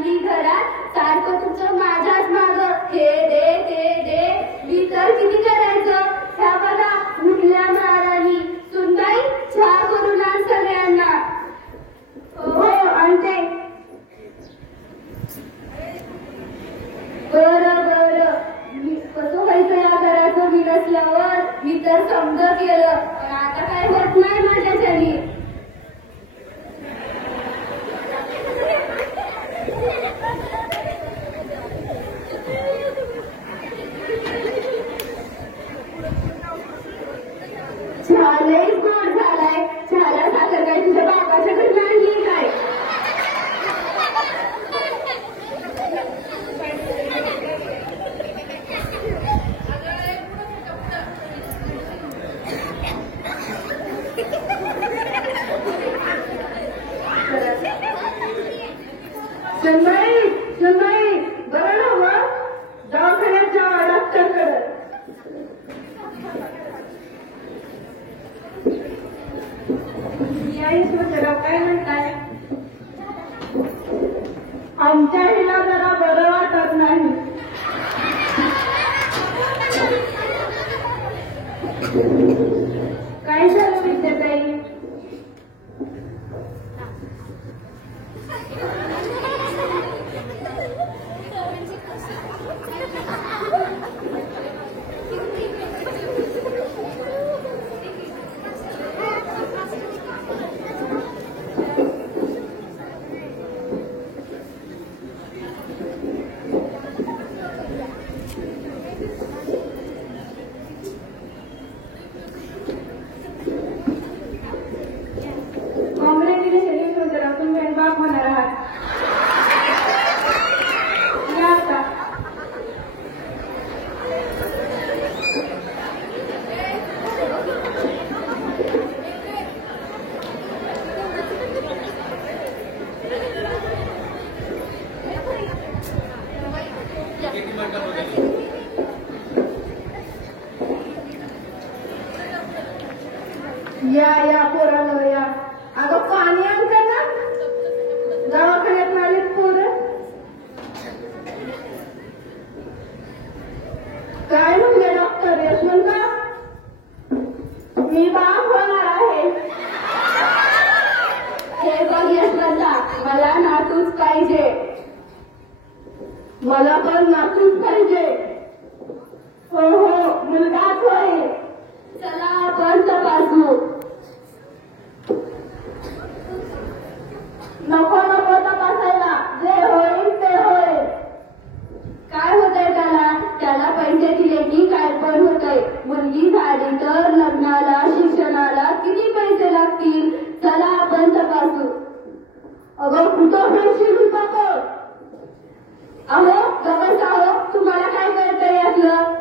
आणली घरात सारखं तुमचं माझ्याच मागं हे दे ते दे मी तर किती करायचं ह्या बघा उठल्या महाराणी सुनबाई चहा करून आण सगळ्यांना हो आणते बरं बरं कसं व्हायचं या घराचं मी नसल्यावर मी तर समज केलं पण आता काय होत नाही माझ्याच्यानी झालंय गोड झालाय झाला साखर काय तुझ्या बापाच्या घरी आणली काय चंद्राई चंद्राई बरं ना मग दवाखान्यात जावा डॉक्टरकडे ईश्वरराव काय म्हणताय आमच्या हिला जरा बरं वाटत नाही काय झालं विद्याताई या पोरांनो या अगं पाणी आणते ना दवाखान्यात आलीत पोरं काय म्हणले डॉक्टर यशवंत मी बाप होणार आहे हे बघ यशवंता मला नातूच पाहिजे मला पण नातूच पाहिजे हो हो मुलगाच होईल चला आपण तपासू नको नको तपासायला जे होईल ते होईल काय होतंय त्याला पैसे दिले की काय पण होतंय मुलगी झाली तर लग्नाला शिक्षणाला किती पैसे लागतील चला आपण तपासू अगं कुठं फिरशील बाबा अहो गवस आहो तुम्हाला काय कळतंय यातलं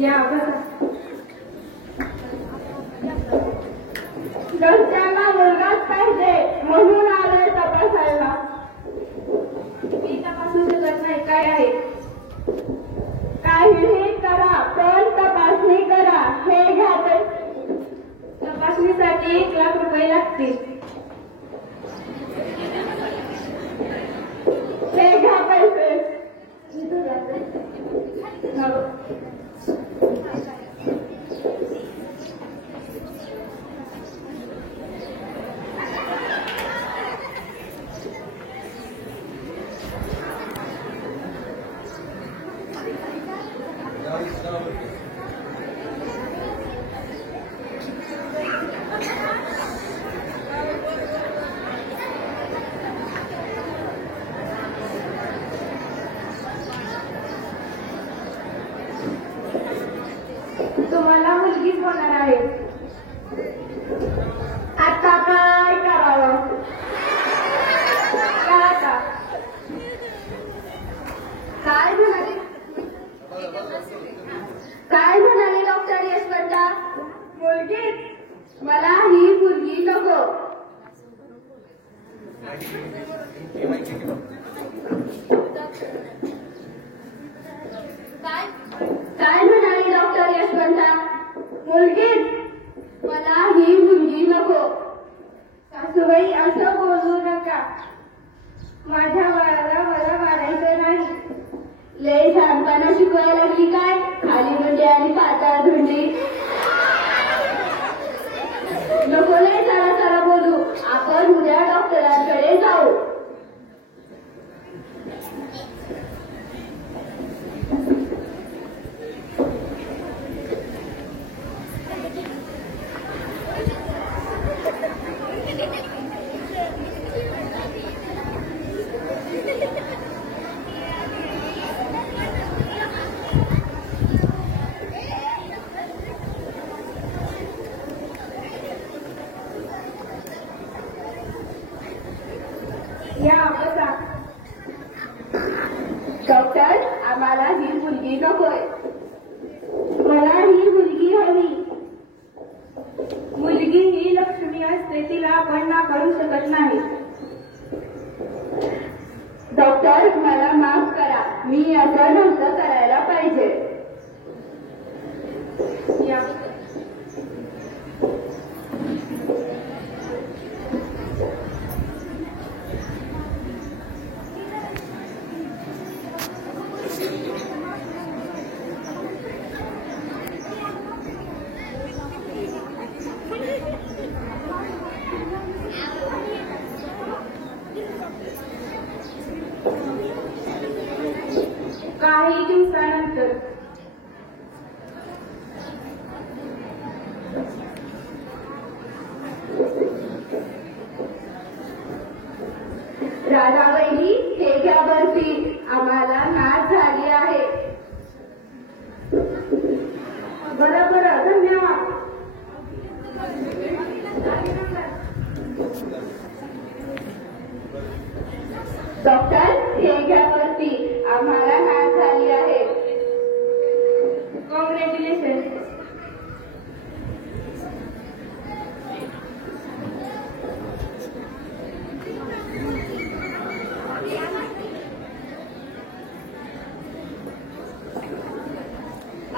या बघा घरच्यांना मुलगाच पाहिजे म्हणून आलोय तपासायला मी तपासू शकत नाही काय आहे काहीही करा पण तपासणी करा हे घ्या तपासणीसाठी 1 लाख रुपये लागतील हे घ्या पैसे तुम्हाला मुलगीच होणार आहे आता काय करावं आता काय म्हणाले डॉक्टर यशवंता मुलगी मला ही मुलगी नको काय मुलांना शिकवायला लागली काय? खाली मुंडी आणि पाताळ धुंडी. नको लय चला चला बोलू, आपण उद्या डॉक्टरांकडे जाऊ. या बसा. डॉक्टर, आम्हाला ही मुलगी नकोय. मला ही मुलगी हवी. मुलगी ही लक्ष्मी असते, तिला आपण नाकारू शकत नाही. डॉक्टर, मला माफ करा, मी असं नव्हतं करायला पाहिजे. या. काही दिवसानंतर राधा वहिनी, हे घ्या बर्फी, आम्हाला नाच झाली आहे. बरं बरं, धन्यवाद. डॉक्टर, हे घ्या बर्फी, आम्हाला नाच झाली आहे. कॉंग्रॅच्युलेशन.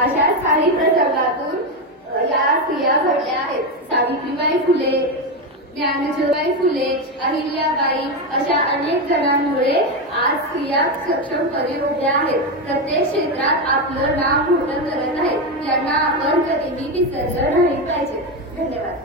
अशाच काही प्रसंगातून या स्त्रिया घडल्या आहेत. सावित्रीबाई फुले, ज्ञानेश्वरबाई फुले, अहिल्याबाई अशा अनेक जणांमुळे आज स्त्रिया सक्षमपणे उभ्या आहेत. प्रत्येक क्षेत्रात आपलं नाव मोठं करत आहेत. यांना आपण कधीही विसरलं नाही पाहिजे. धन्यवाद.